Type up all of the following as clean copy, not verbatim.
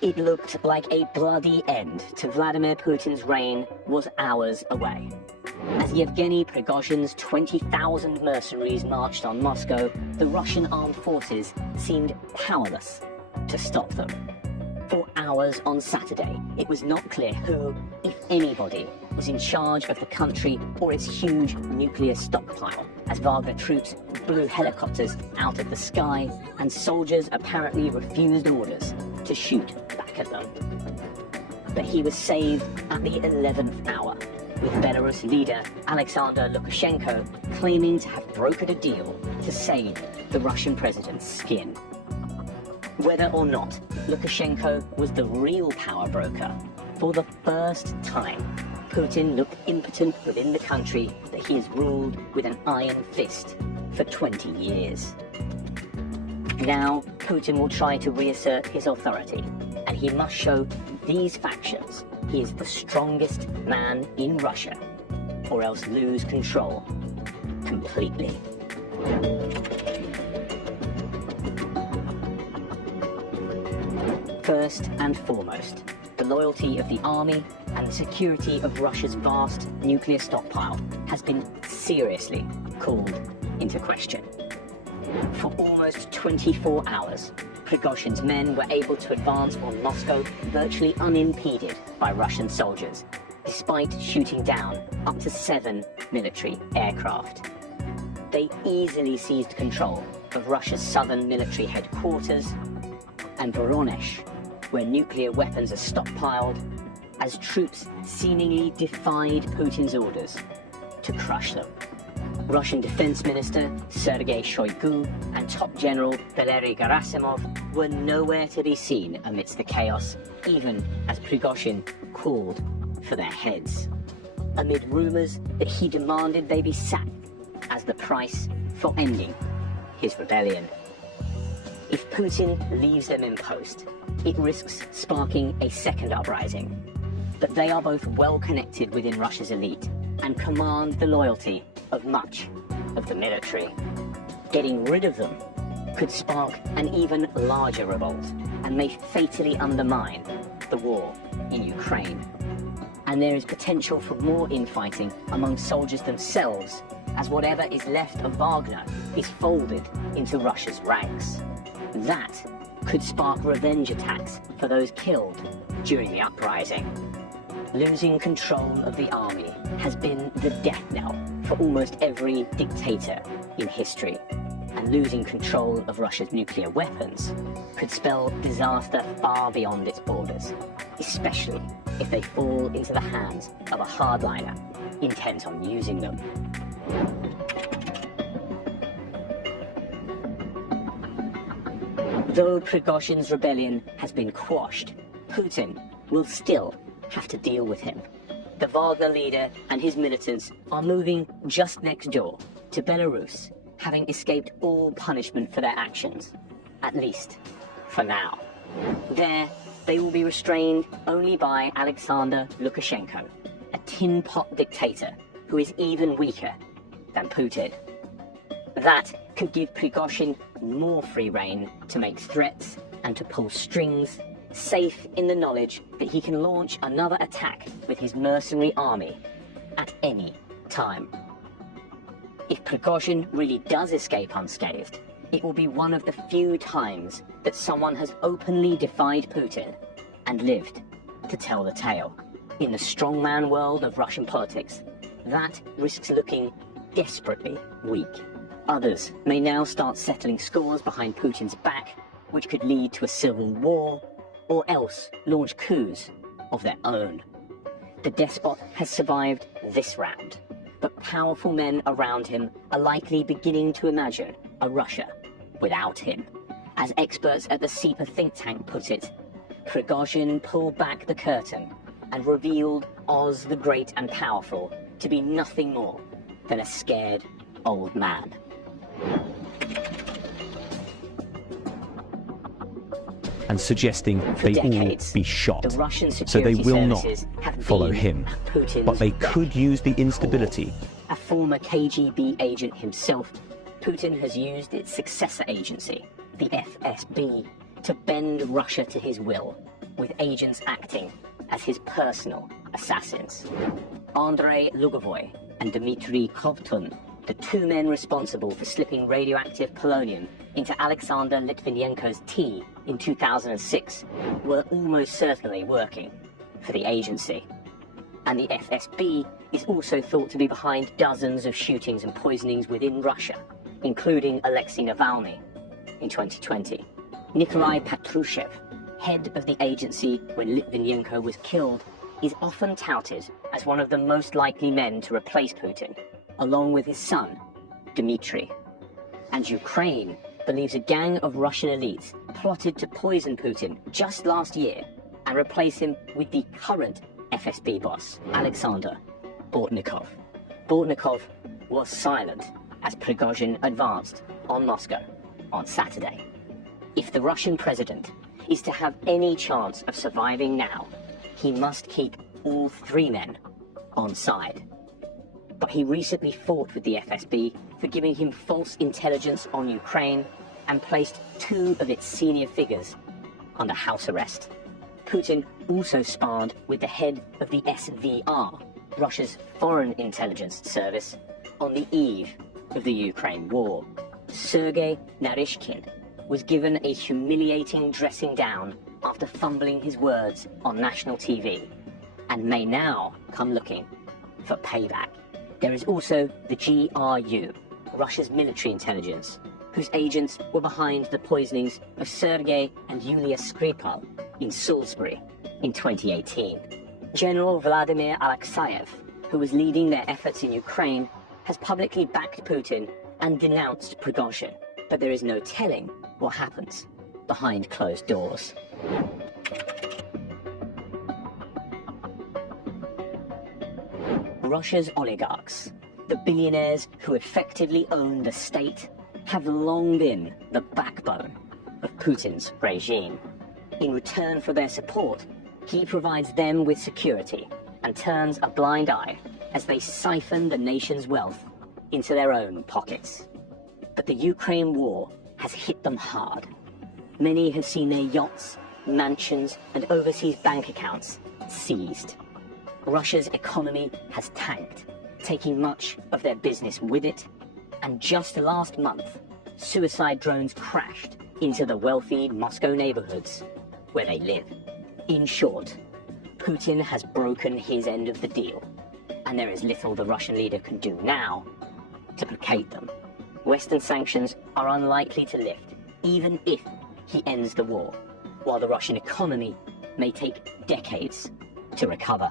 It looked like a bloody end to Vladimir Putin's reign was hours away. As Yevgeny Prigozhin's 20,000 mercenaries marched on Moscow, the Russian armed forces seemed powerless to stop them. For hours on Saturday, it was not clear who, if anybody, was in charge of the country or its huge nuclear stockpile, as Wagner troops blew helicopters out of the sky and soldiers apparently refused orders to shoot back at them. But he was saved at the 11th hour, with Belarus leader Alexander Lukashenko claiming to have brokered a deal to save the Russian president's skin. Whether or not Lukashenko was the real power broker, for the first time, Putin looked impotent within the country that he has ruled with an iron fist for 20 years. Now, Putin will try to reassert his authority, and he must show these factions he is the strongest man in Russia, or else lose control completely. First and foremost, the loyalty of the army and the security of Russia's vast nuclear stockpile has been seriously called into question. For almost 24 hours, Prigozhin's men were able to advance on Moscow virtually unimpeded by Russian soldiers, despite shooting down up to 7 military aircraft. They easily seized control of Russia's southern military headquarters and Voronezh, where nuclear weapons are stockpiled, as troops seemingly defied Putin's orders to crush them. Russian Defense Minister Sergei Shoigu and top general Valery Gerasimov were nowhere to be seen amidst the chaos, even as Prigozhin called for their heads, amid rumors that he demanded they be sacked as the price for ending his rebellion. If Putin leaves them in post, it risks sparking a second uprising. But they are both well connected within Russia's elite and command the loyalty of much of the military. Getting rid of them could spark an even larger revolt and may fatally undermine the war in Ukraine. And there is potential for more infighting among soldiers themselves, as whatever is left of Wagner is folded into Russia's ranks. That could spark revenge attacks for those killed during the uprising. Losing control of the army has been the death knell for almost every dictator in history, and losing control of Russia's nuclear weapons could spell disaster far beyond its borders, especially if they fall into the hands of a hardliner intent on using them. Though Prigozhin's rebellion has been quashed, Putin will still have to deal with him. The Wagner leader and his militants are moving just next door to Belarus, having escaped all punishment for their actions, at least for now. There, they will be restrained only by Alexander Lukashenko, a tin-pot dictator who is even weaker than Putin. That could give Prigozhin more free rein to make threats and to pull strings, safe in the knowledge that he can launch another attack with his mercenary army at any time. If Prigozhin really does escape unscathed, it will be one of the few times that someone has openly defied Putin and lived to tell the tale. In the strongman world of Russian politics, that risks looking desperately weak. Others may now start settling scores behind Putin's back, which could lead to a civil war, or else launch coups of their own. The despot has survived this round, but powerful men around him are likely beginning to imagine a Russia without him. As experts at the SIPA think tank put it, Prigozhin pulled back the curtain and revealed Oz the Great and Powerful to be nothing more than a scared old man. And suggesting they decades, all be shot, the Russian so they will not have follow been him. Putin's But they beck could use the instability. call. A former KGB agent himself, Putin has used its successor agency, the FSB, to bend Russia to his will, with agents acting as his personal assassins. Andrei Lugovoy and Dmitry Kovtun, the two men responsible for slipping radioactive polonium into Alexander Litvinenko's tea in 2006, were almost certainly working for the agency. And the FSB is also thought to be behind dozens of shootings and poisonings within Russia, including Alexei Navalny in 2020. Nikolai Patrushev, head of the agency when Litvinenko was killed, is often touted as one of the most likely men to replace Putin, along with his son, Dmitry. And Ukraine believes a gang of Russian elites plotted to poison Putin just last year and replace him with the current FSB boss, Alexander Bortnikov. Bortnikov was silent as Prigozhin advanced on Moscow on Saturday. If the Russian president is to have any chance of surviving now, he must keep all three men on side. But he recently fought with the FSB for giving him false intelligence on Ukraine and placed two of its senior figures under house arrest. Putin also sparred with the head of the SVR, Russia's foreign intelligence service, on the eve of the Ukraine war. Sergei Naryshkin was given a humiliating dressing down after fumbling his words on national TV, and may now come looking for payback. There is also the GRU, Russia's military intelligence, whose agents were behind the poisonings of Sergei and Yulia Skripal in Salisbury in 2018. General Vladimir Alexeyev, who was leading their efforts in Ukraine, has publicly backed Putin and denounced Prigozhin, but there is no telling what happens behind closed doors. Russia's oligarchs, the billionaires who effectively own the state, have long been the backbone of Putin's regime. In return for their support, he provides them with security and turns a blind eye as they siphon the nation's wealth into their own pockets. But the Ukraine war has hit them hard. Many have seen their yachts, mansions, and overseas bank accounts seized. Russia's economy has tanked, taking much of their business with it, and just last month, suicide drones crashed into the wealthy Moscow neighborhoods where they live. In short, Putin has broken his end of the deal, and there is little the Russian leader can do now to placate them. Western sanctions are unlikely to lift, even if he ends the war, while the Russian economy may take decades to recover.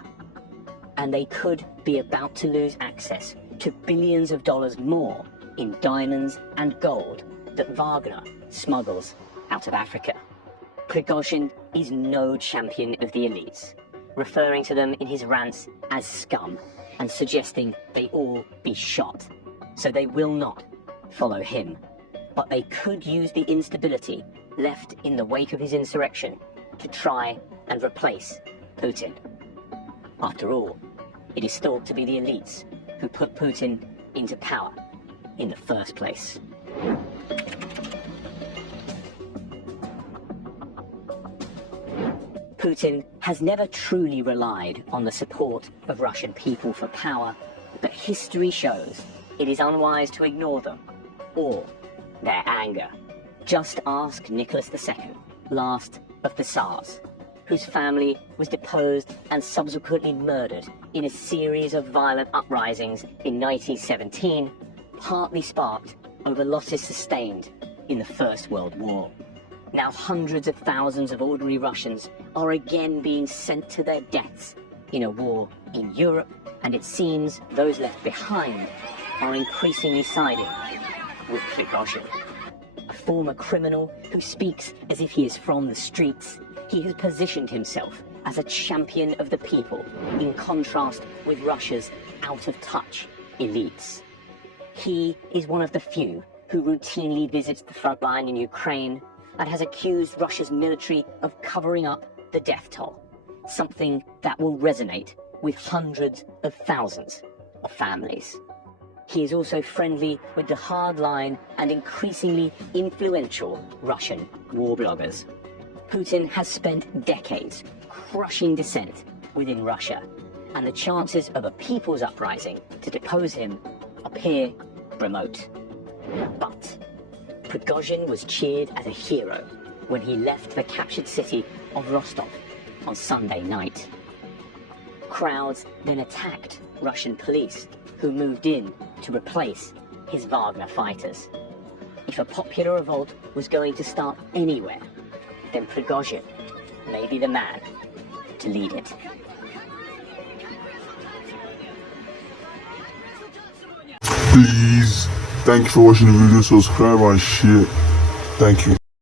And they could be about to lose access to billions of dollars more in diamonds and gold that Wagner smuggles out of Africa. Prigozhin is no champion of the elites, referring to them in his rants as scum and suggesting they all be shot. So they will not follow him. But they could use the instability left in the wake of his insurrection to try and replace Putin. After all, it is thought to be the elites who put Putin into power in the first place. Putin has never truly relied on the support of Russian people for power, but history shows it is unwise to ignore them or their anger. Just ask Nicholas II, last of the Tsars, whose family was deposed and subsequently murdered in a series of violent uprisings in 1917, partly sparked over losses sustained in the First World War. Now hundreds of thousands of ordinary Russians are again being sent to their deaths in a war in Europe, and it seems those left behind are increasingly siding with Prigozhin. A former criminal who speaks as if he is from the streets, he has positioned himself as a champion of the people, in contrast with Russia's out-of-touch elites. He is one of the few who routinely visits the front line in Ukraine and has accused Russia's military of covering up the death toll, something that will resonate with hundreds of thousands of families. He is also friendly with the hardline and increasingly influential Russian war bloggers. Putin has spent decades crushing dissent within Russia, and the chances of a people's uprising to depose him appear remote. But Prigozhin was cheered as a hero when he left the captured city of Rostov on Sunday night. Crowds then attacked Russian police, who moved in to replace his Wagner fighters. If a popular revolt was going to start anywhere, then Prigozhin may be the man to lead it. Please, thank you for watching the video, subscribe and share. Thank you.